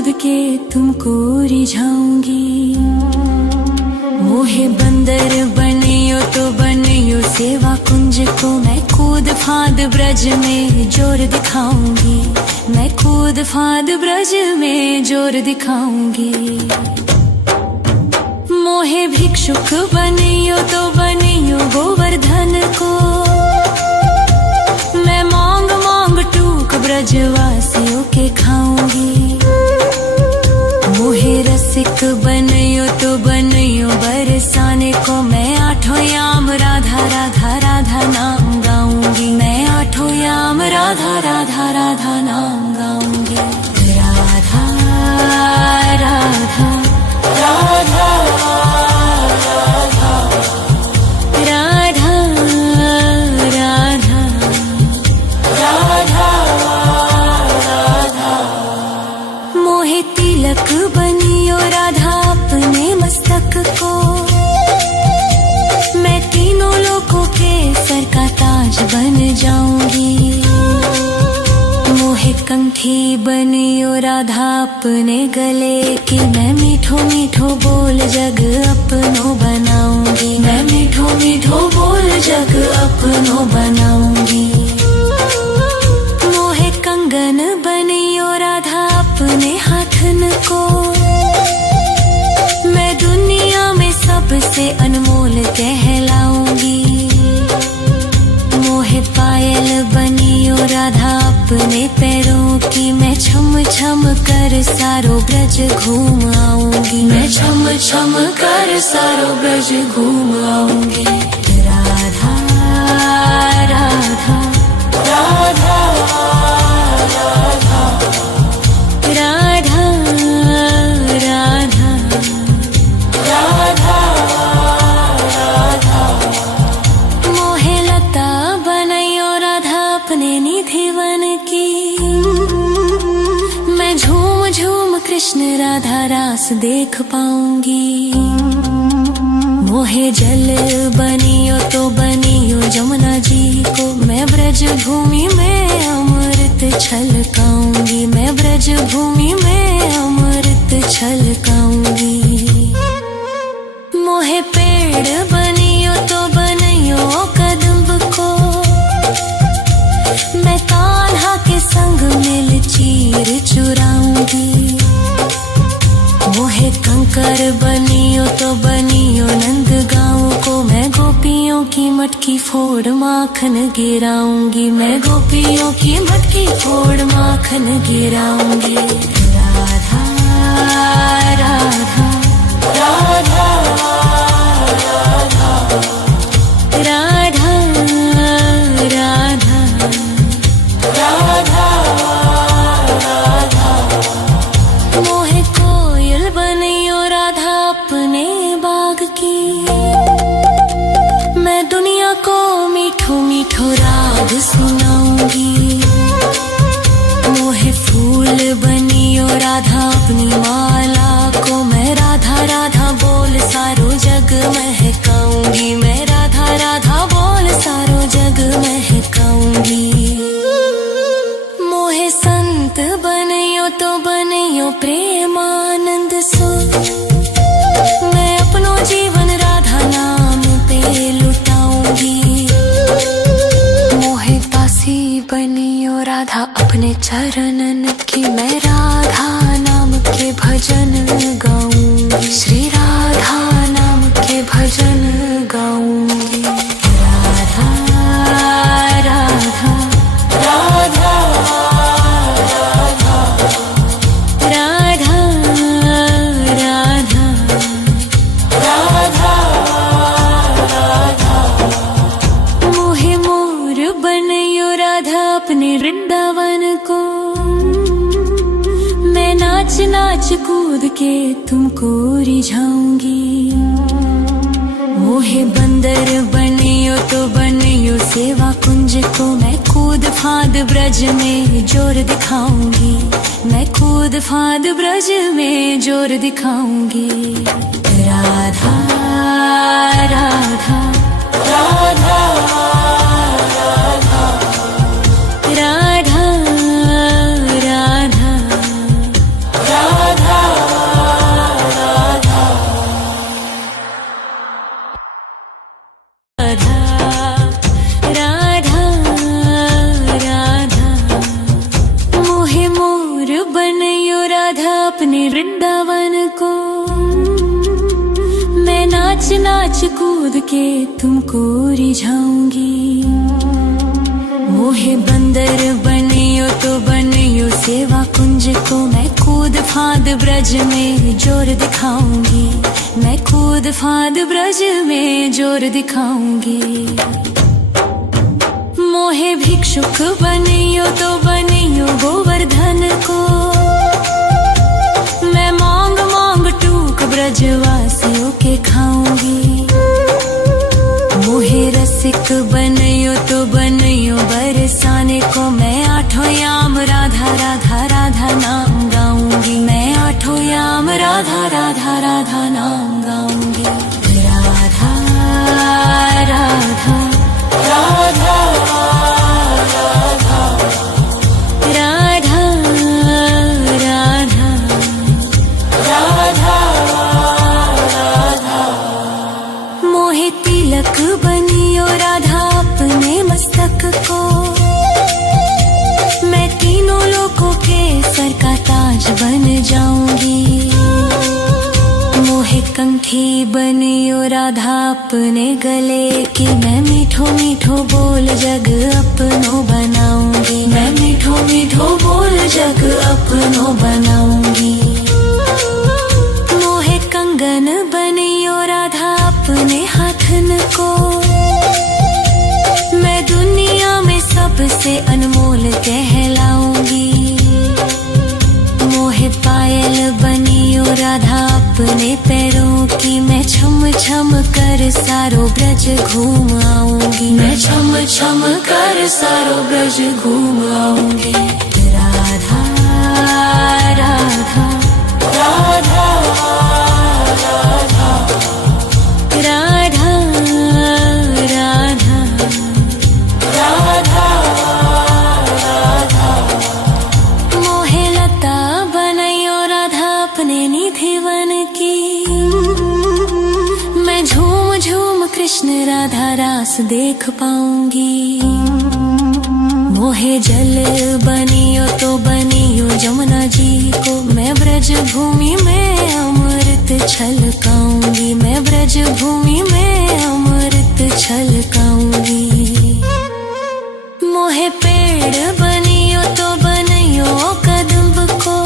कूद के तुमको रिझाऊंगी। मोहे बंदर बनियो तो बनियो सेवा कुंज को, मैं कूद फांद ब्रज में जोर दिखाऊंगी। मैं कूद फांद ब्रज में जोर दिखाऊंगी। मोहे भिक्षुक बनियो तो बनियो गोवर्धन को, मैं मांग मांग टूक ब्रजवासियों के खाऊंगी। मोहे रसिक बनियो तो बनियो बरसाने को, मैं आठों याम राधा राधा राधा नाम गाऊंगी। मैं आठों याम राधा राधा राधा नाम गाऊंगी। राधा राधा राधा राधा राधा राधा राधा। मोहे तिलक बनियो राधा अपने मस्तक को, मैं तीनों लोगों के सर का ताज बन जाऊंगी। मोहे कंठी बनियो राधा अपने गले की, मैं मीठो मीठो बोल जग अपनो बनाऊंगी। मैं मीठो मीठो बोल जग अपनो बनाऊंगी। मोहे कंगन बनियो राधा अपने हाथन को, मैं दुनिया में सबसे अनमोल कहलाऊंगी। मोहे पायल बनियो राधा अपने पैरों की, मैं छम छम कर सारो ब्रज घूम आऊंगी। मैं छम छम कर सारो ब्रज घूम आऊंगी। राधा राधा राधा राधा राधा राधा राधा राधा। मोहे लता बनैयो राधा अपने निधिवन की, मैं झूम झूम कृष्ण राधा रास देख पाऊंगी। मोहे जल बनियो तो बनियो जमुना जी को, मैं ब्रज भूमि में अमृत छलकाऊंगी। मैं ब्रज भूमि में अमृत छलकाऊंगी। मोहे पेड़ बनियो तो बनियो कदम्ब को, मैं कान्हा के संग मिल चीर चुराऊंगी। मोहे कंकर बनियो तो बनियो नंद गाँव को, मैं गोपियों की मटकी फोड़ माखन गिराऊंगी। मैं गोपियों की मटकी फोड़ माखन गिराऊंगी। राधा राधा राधा राधा राधा राधा राधा राधा। मोहे कोयल बनियो राधा अपने बाग की, मैं दुनिया को मीठो मीठो राग सुनाऊंगी। मोहे फूल बनियो राधा अपनी माला को, मैं राधा राधा बोल सारो जग महकाऊंगी। मैं राधा राधा बोल सारो जग महकाऊंगी। मोहे संत बनियो तो बनियो प्रेमानंद सो, मैं अपनो जीवन राधा नाम पे लुटाऊंगी। मोहे दासी बनियो राधा अपने चरणन की, मैं राधा नाम के भजन गाऊंगी। श्री राधा नाम के भजन गाऊंगी। राधा राधा राधा राधा राधा राधा राधा राधा। मोहे मोर बनियो राधा अपने वृंदावन को, मैं नाच नाच कूद के तुमको रिझाऊंगी। मोहे बंदर बनियो तो बनियो सेवा कुंज को, मैं कूद फांद ब्रज में जोर दिखाऊंगी। मैं कूद फांद ब्रज में जोर दिखाऊंगी। राधा राधा राधा राधा राधा राधा राधा। अपने वृंदावन को। मैं नाच नाच कूद के तुमको रिझाऊंगी। मोहे बंदर बनियो तो बनियो सेवा कुंज को। मैं कूद फांद ब्रज में जोर दिखाऊंगी। मैं कूद फांद ब्रज में जोर दिखाऊंगी। मोहे भिक्षुक बनियो तो बनियो गोवर्धन को। मैं मांग मांग टूक ब्रजवासियों के खाऊंगी। मोहे रसिक बनियो तो बनियो बरसाने को। मैं आठों याम राधा राधा राधा नाम गाऊंगी। मैं आठों याम राधा राधा राधा नाम गाऊंगी। राधा राधा राधा बनियो राधा अपने मस्तक को। मैं तीनों लोगों के सर का ताज बन जाऊंगी। मोहे कंठी बनियो राधा अपने गले की। मैं मीठो मीठो बोल जग अपनो बनाऊंगी। मैं मीठो मीठो बोल जग अपनो बनाऊंगी। मोहे कंगन बनियो राधा अपने हाथन को। मैं दुनिया में सबसे अनमोल कहलाऊंगी। मोहे पायल बनियो राधा अपने पैरों की। मैं छम छम कर सारो ब्रज घूम आऊंगी। मैं छम छम कर सारो ब्रज घूम आऊंगी। राधा राधा राधा राधा राधा राधा राधा राधा। मोहे लता बनैयो राधा अपने निधिवन की। मैं झूम झूम कृष्ण राधा रास देख पाऊंगी। मोहे जल बनियो तो बनियो जमुना जी को। मैं ब्रज भूमि में अमृत छलकाऊंगी। मैं ब्रज भूमि में अमृत छलकाऊंगी। मोहे पेड़ बनियो तो बनियो कदम्ब को।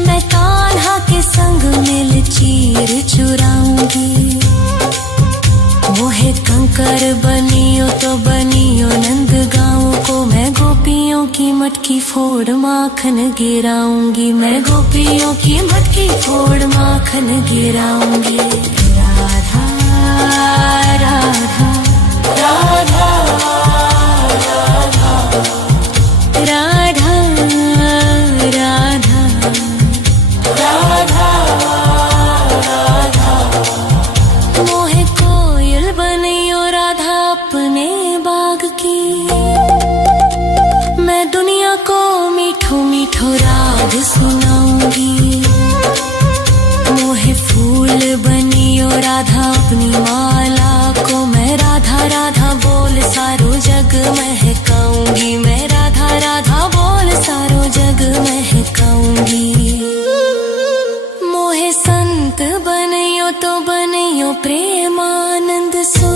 मैं कान्हा के संग मिल चीर चुराऊंगी। मोहे कंकर बनियो तो बनियो नंद गाँव को। मैं गोपियों की मटकी फोड़ माखन गिराऊंगी। मैं गोपियों की मटकी फोड़ माखन गिराऊंगी। राधा राधा राधा राधा राधा राधा राधा राधा। मोहे कोयल बनियो राधा अपने बाग की। मैं दुनिया को मीठो मीठो राग सुनाऊंगी। मोहे फूल बनियो राधा अपनी माला को। मैं राधा राधा बोल सारो जग महकाऊंगी। मैं राधा राधा बोल सारो जग महकाऊंगी। मोहे संत बनियो तो बनियो प्रेमानंद सो।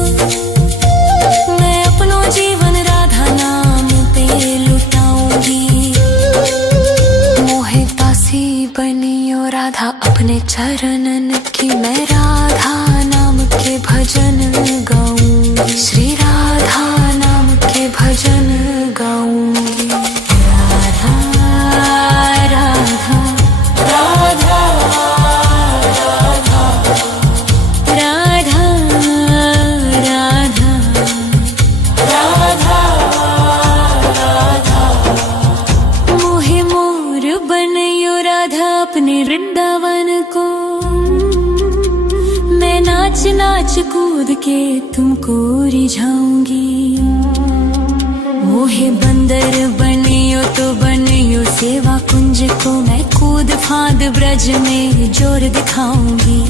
मैं अपनो जीवन राधा नाम पे लुटाऊंगी। मोहे दासी बनियो राधा अपने चरणन की। मैं राधा नाम के भजन गाऊंगी। श्री राधा नाम के भजन गाऊंगी। राधा राधा राधा राधा राधा राधा राधा राधा। मोहे मोर बनियो राधा अपने वृंदावन को। मैं नाच नाच कूद के तुमको रिझाऊंगी। मोहे बंदर बनियो तो बनियो सेवा कुंज को। मैं कूद फांद ब्रज में जोर दिखाऊंगी।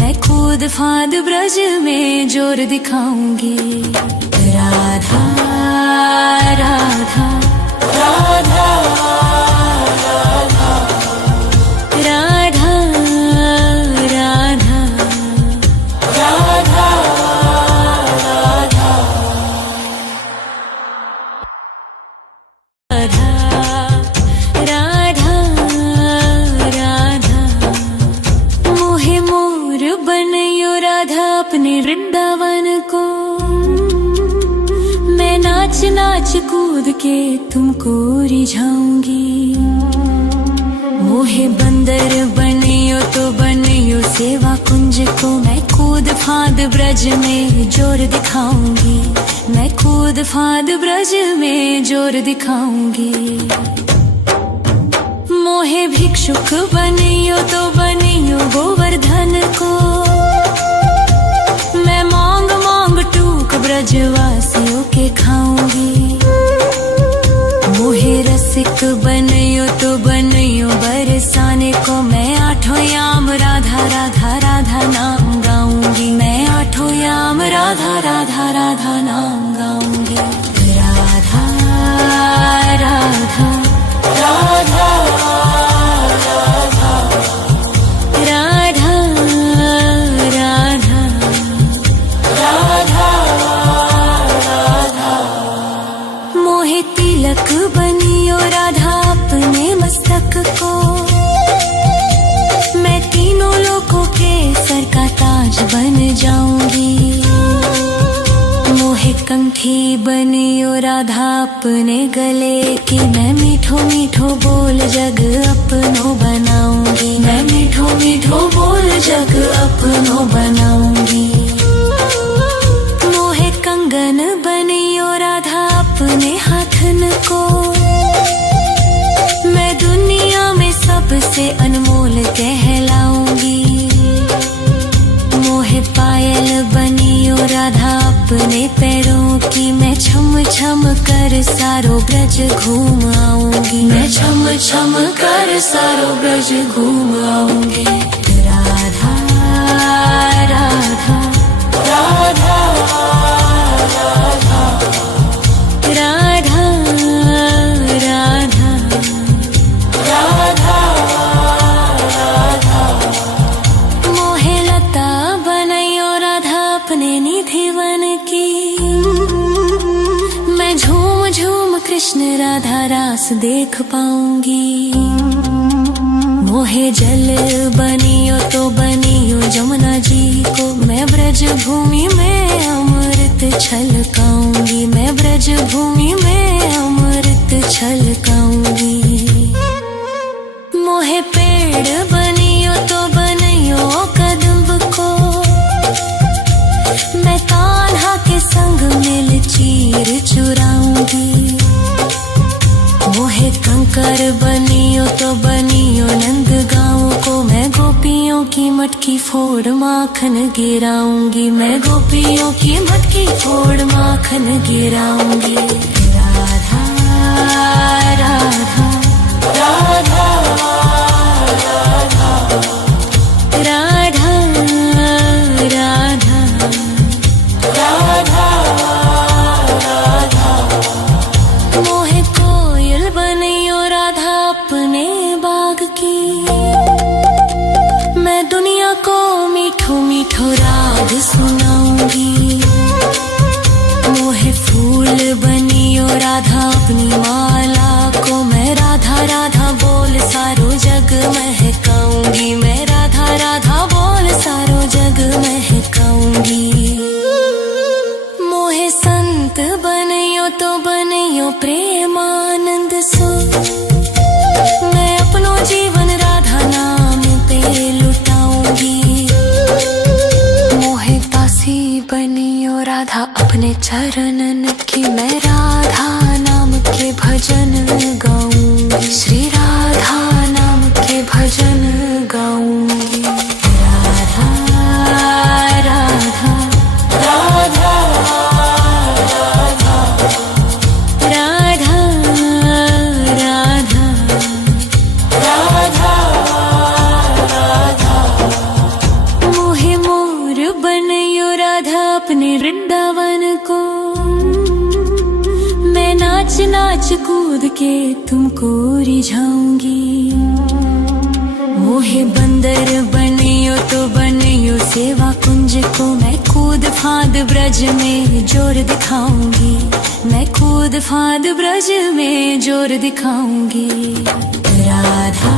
मैं कूद फांद ब्रज में जोर दिखाऊंगी। राधा राधा राधा राधा नाच कूद के तुमको रिझाऊंगी। मोहे बंदर बनियो तो बनियो सेवा कुंज को, मैं कूद फांद ब्रज में जोर दिखाऊंगी। मैं कूद फांद ब्रज में जोर दिखाऊंगी। मोहे भिक्षुक बनियो तो बनियो गोवर्धन को, मैं मांग मांग टूक ब्रजवासियों के खाऊंगी। मोहे रसिक बनियो तो बनियो बरसाने को, मैं आठों याम राधा राधा राधा नाम गाऊंगी। मैं आठों याम राधा राधा राधा नाम गाऊंगी। राधा राधा राधा राधा राधा राधा राधा। मोहे तिलक बनियो राधा अपने मस्तक को, मैं तीनों लोगों के सर का ताज बन जाऊंगी। मोहे कंठी बनियो राधा अपने गले की, मैं मीठो मीठो बोल जग अपनो बनाऊंगी। मैं मीठो मीठो बोल जग अपनो बनाऊंगी। मोहे कंगन बनियो राधा अपने हाथन को, मैं दुनिया में सबसे अनमोल कहलाऊंगी। मोहे पायल बनियो राधा अपने पैरों की, मैं छम छम कर सारो ब्रज घूम आऊंगी। मैं छम छम कर सारो ब्रज घूम आऊंगी। राधा राधा राधा राधा राधा राधा राधा राधा। मोहे लता बनैयो राधा अपने निधिवन की, मैं झूम झूम कृष्ण राधा रास देख पाऊंगी। मोहे जल बनियो तो बनियो जमुना जी को, मैं ब्रज भूमि में अमृत छलकाऊंगी। मैं ब्रज भूमि में अमृत छलकाऊंगी। मोहे पेड़ बनियो तो बनियो कदम्ब को, मैं कान्हा के संग मिल चीर चुराऊंगी। मोहे कंकर बनियो तो बनियो नंद गाँव को, मैं गोपियों की मटकी फोड़ माखन गिराऊंगी। मैं गोपियों की मटकी फोड़ माखन गिराऊंगी। राधा राधा राधा राधा राधा राधा राधा राधा। मोहे कोयल बनियो राधा अपने बाग की, मैं दुनिया को मीठो मीठो राग सुनाऊंगी। मोहे फूल बनियो राधा अपनी माला को, मैं राधा राधा बोल सारो जग महकाऊंगी। मैं राधा राधा बोल सारो जग महकाऊंगी। मोहे संत बनियो तो बनियो प्रेमानंद सो, मैं अपनो जीवन राधा नाम पे लुटाऊंगी। मोहे दासी बनियो राधा अपने चरणन की, मैं राधा नाम के भजन गाऊंगी। श्री राधा नाम के भजन गाऊंगी। राधा राधा राधा राधा राधा राधा राधा राधा। मोहे मोर बनियो राधा अपने वृंदावन को, मैं नाच नाच कूद के तुमको रिझाऊंगी। मोहे बंदर बनियो तो बनियो सेवा कुंज को, मैं कूद फांद ब्रज में जोर दिखाऊंगी। मैं कूद फांद ब्रज में जोर दिखाऊंगी। राधा